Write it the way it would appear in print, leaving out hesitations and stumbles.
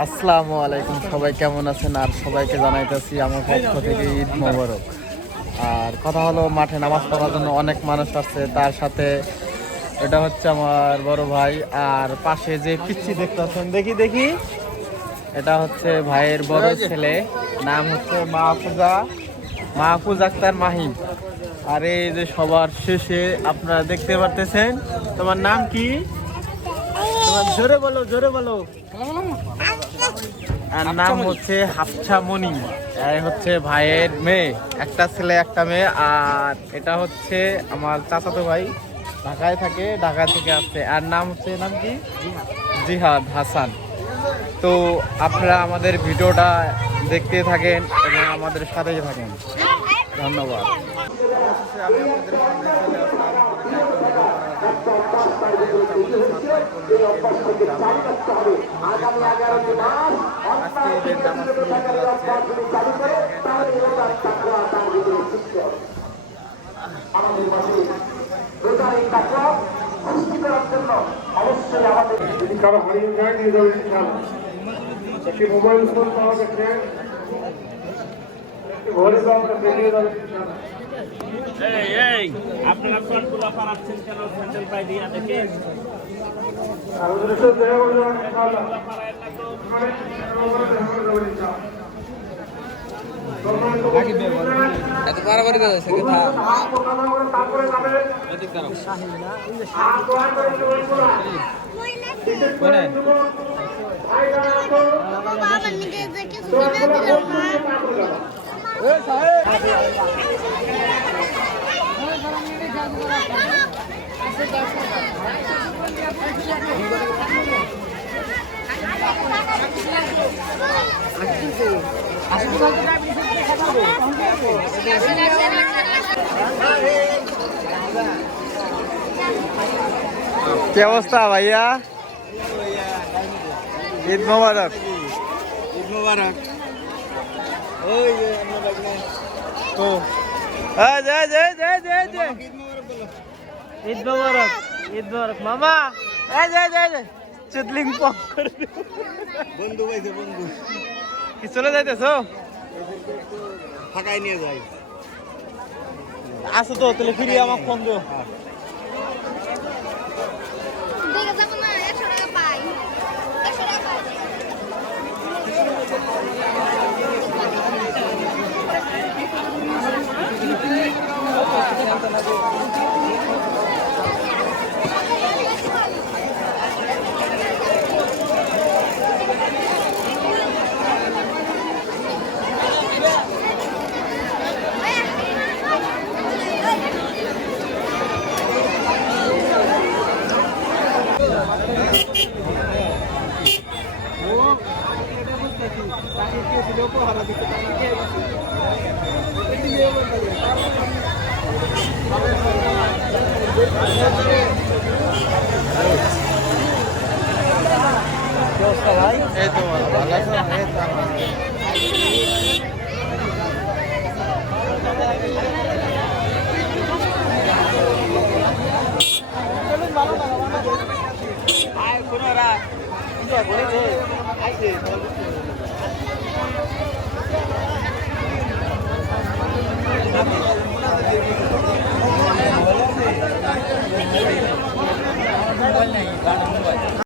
আসসালামু আলাইকুম, সবাই কেমন আছেন? আর সবাইকে জানাইতেছি আমার পক্ষ থেকে ঈদ মোবারক। আর কথা হলো, মাঠে নামাজ পড়ার জন্য অনেক মানুষ আসছে, তার সাথে এটা হচ্ছে আমার বড় ভাই। আর পাশে যে পিচ্ছি দেখতেছেন, দেখি দেখি, এটা হচ্ছে ভাইয়ের বড় ছেলে, নাম হচ্ছে মাহফুজ আক্তার মাহিম। আর এই যে সবার শেষে আপনারা দেখতে পারতেছেন, তোমার নাম কি? তোমার জোরে বলো, জোরে বলো। আর নাম হচ্ছে হাফসা মনি। এই হচ্ছে ভাইয়ের মেয়ে, একটা ছেলে একটা মেয়ে। আর এটা হচ্ছে আমার চাচাতো ভাই, ঢাকায় থাকে, ঢাকা থেকে আসছে। আর নাম হচ্ছে, নাম কি? জিহাদ হাসান। তো আপনারা আমাদের ভিডিওটা দেখতে থাকেন এবং আমাদের সাথেই থাকেন। ধন্যবাদ। আমি আপনাদের সামনে চলে আসলাম আজকে ঈদের নামাজ শুরু হতে যাচ্ছে। যদি কারো হারিয়ে যায় নিয়ে যাবে একটি মোবাইল ফোন পাওয়া গেছে, একটি ঘড়ি পাওয়া গেছে, নিয়ে যাবে। আপনারা ফ্রন্টগুলো পারাচ্ছেন কেন? স্যান্ডেল পাই দিয়ে দেখেন এত বাড়াবাড়ি করেছে কথা। কি অবস্থা ভাইয়া? ঈদ মোবারক। ঈদ মোবারক। তো ঈদ মোবারক, ঈদ মোবারক মামা। চুদলিং পক করে বন্ধু পাইছে, বন্ধু কি চলে যাইতেছো? ফাঁকায় নিয়ে যাই। আসো তো, তাহলে ফিরি আমার ফোন দিও। এই তো ভালো আছো? এই তো